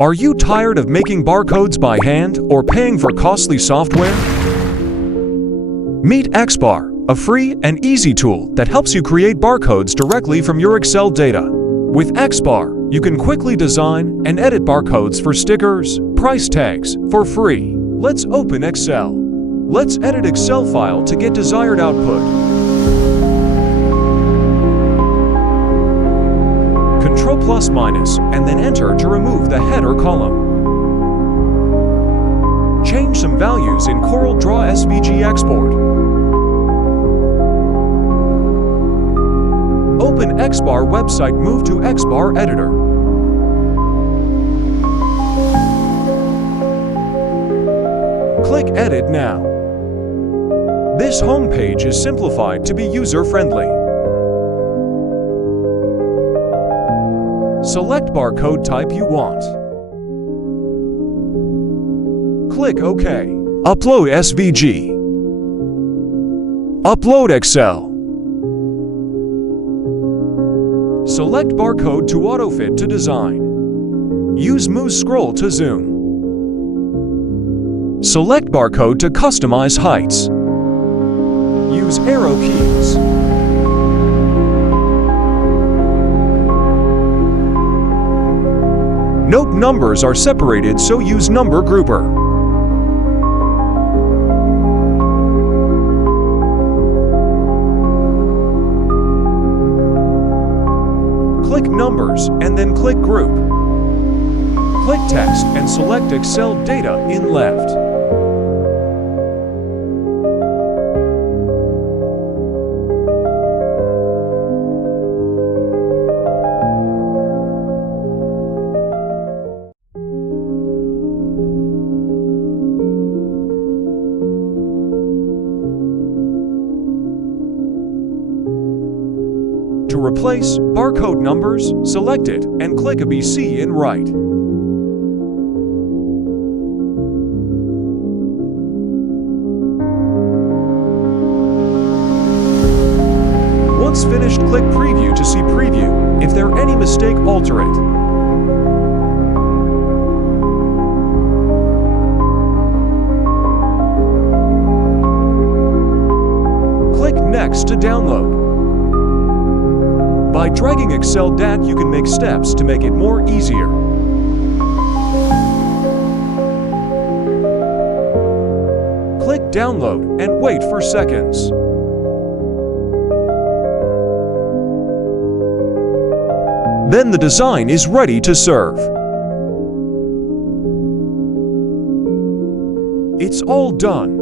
Are you tired of making barcodes by hand or paying for costly software? Meet XBar, a free and easy tool that helps you create barcodes directly from your Excel data. With XBar, you can quickly design and edit barcodes for stickers, price tags, for free. Let's open Excel. Let's edit Excel file to get desired output. Control +- and then enter to remove the header column. Change some values in CorelDRAW SVG export. Open XBar website, move to XBar editor. Click Edit now. This home page is simplified to be user-friendly. Select barcode type you want. Click OK. Upload SVG. Upload Excel. Select barcode to autofit to design. Use mouse scroll to zoom. Select barcode to customize heights. Use arrow keys. Note numbers are separated, so use number grouper. Click Numbers and then click Group. Click Text and select Excel Data in left. To replace barcode numbers, select it and click ABC in right. Once finished, click Preview to see preview. If there any mistake, alter it. Click Next to download. By dragging Excel DAT, you can make steps to make it more easier. Click Download and wait for seconds. Then the design is ready to serve. It's all done.